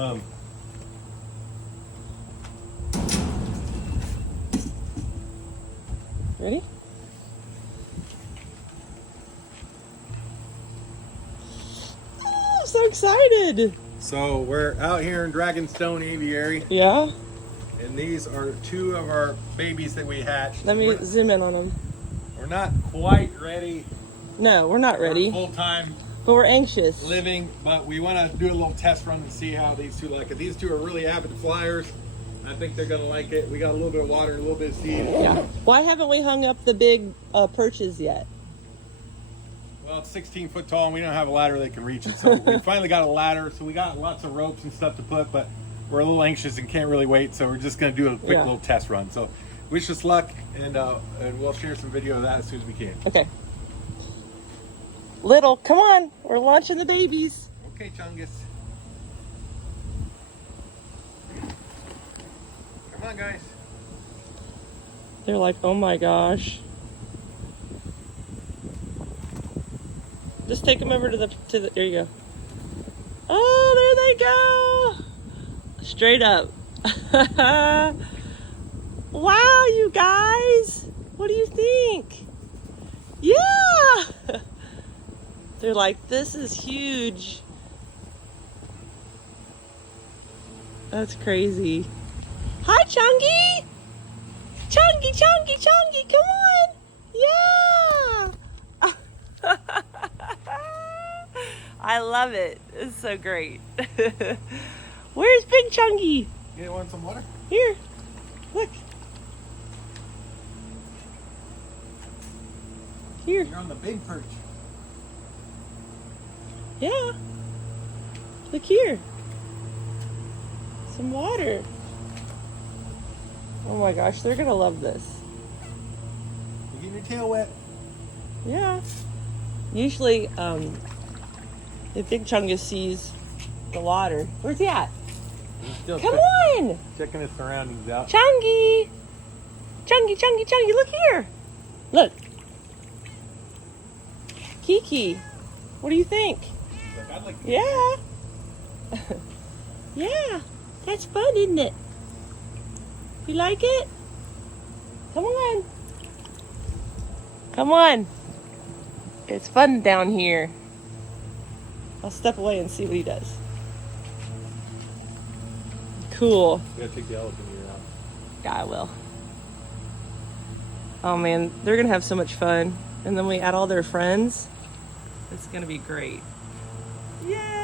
Ready? Oh, I'm so excited. So we're out here in DragonStone Aviary, Yeah? and these are two of our babies that we hatched. Let me zoom in on them. We're not quite ready No, we're not ready, for full-time but we're anxious. living, but we want to do a little test run and see how these two like it. These two are really avid flyers. I think they're going to like it. We got a little bit of water and a little bit of seed. Yeah. Why haven't we hung up the big perches yet? Well, it's 16 foot tall, and we don't have a ladder that can reach it. So we finally got a ladder, so we got lots of ropes and stuff to put, but we're a little anxious and can't really wait, so we're just going to do a quick little test run. So wish us luck, and we'll share some video of that as soon as we can. Okay. Little, come on. We're launching the babies. Okay, Chungus. Come on, guys. They're like, oh my gosh. Just take them over to the, there you go. Oh, there they go. Straight up. Wow, you guys. What do you think? Yeah. They're like, this is huge. That's crazy. Hi, Chungy. Chungy, Chungy, Chungy, come on. Yeah. I love it. It's so great. Where's Big Chungy? You want some water? Here. Look. Here. You're on the big perch. Yeah. Look here. Some water. Oh my gosh, they're gonna love this. You're getting your tail wet. Yeah. Usually, the Big Chungus sees the water. Where's he at? He's still Come on! checking his surroundings out. Chungy! Chungy, Chungy, Chungy, look here! Look. Kiki, what do you think? Look, I'd like to Yeah. Yeah, that's fun, isn't it? You like it? Come on. Come on. It's fun down here. I'll step away and see what he does. Cool. You gotta take the elephant ear out. Yeah, I will. Oh man, they're gonna have so much fun. And then we add all their friends. It's gonna be great. Yay!